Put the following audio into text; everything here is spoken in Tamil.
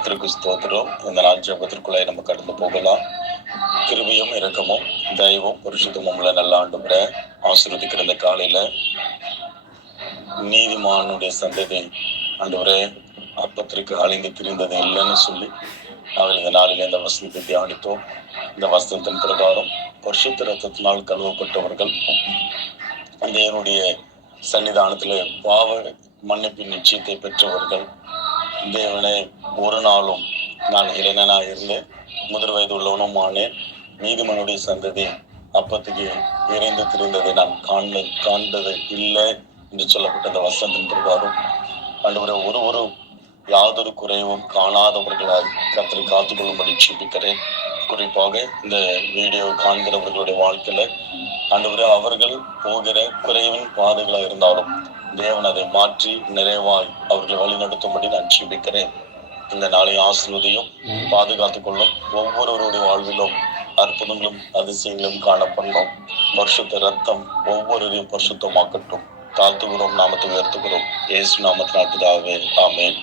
கர்த்தருக்கு ஸ்தோத்திரம். இந்த நாள் ஜெபத்திற்குள்ளே நம்ம கடந்து போகலாம். கிருபையும் இரக்கமும் தயவும் பரிசுத்தமும் உள்ள நல்ல ஆண்டவரே, ஆசீர்வதிக்கிற இந்த காலையில நீதிமானுடைய சந்ததி ஆண்டவரே அப்பத்திற்கு அழிந்து திரிந்தது இல்லைன்னு சொல்லி நாங்கள் இந்த நாளில் இந்த வசனத்தை தியானித்தோம். இந்த வசனத்தின் பிரகாரம் பரிசுத்த ரத்தத்தினால் கழுவப்பட்டவர்கள் தேவனுடைய சன்னிதானத்திலே பாவ மன்னிப்பின் நிச்சயத்தை பெற்றவர்கள். தேவனே, ஒரு நாளும் நான் இளைஞனாக இருந்தேன், முதிர் வயது உள்ளவனும் ஆனேன், நீதிமனுடைய சந்ததி அப்பத்துக்கு இறைந்து திரிந்ததை நான் காண்பது இல்லை என்று சொல்லப்பட்ட அந்த வசனத்தின் பிரகாரம் ஆண்டவரே, ஒருவரும் யாதொரு குறைவும் காணாதவர்களாய் கர்த்தரை காத்துக்கொள்ளும்படி ஜெபிக்கிறேன். குறிப்பாக இந்த வீடியோ காண்கிறவர்களுடைய வாழ்க்கையில ஆண்டவரே, அவர்கள் போகிற குறைவின் பாதைகளாக இருந்தாலும் தேவன் அதை மாற்றி நிறைவாய் அவர்களை வழிநடத்தும்படி நான் ஜெபிக்கிறேன். இந்த நாளை ஆசீர்வதியும் பாதுகாத்துக் கொள்ளும். ஒவ்வொருவருடைய வாழ்விலும் அற்புதங்களும் அதிசயங்களும் காணப்படணும். பரிசுத்த ரத்தம் ஒவ்வொருவரையும் பரிசுத்தமாக்கட்டும். தாழ்த்துகிறோம், நாமத்தை உயர்த்துகிறோம். இயேசு நாமத்தினால் பிதாவே, ஆமென்.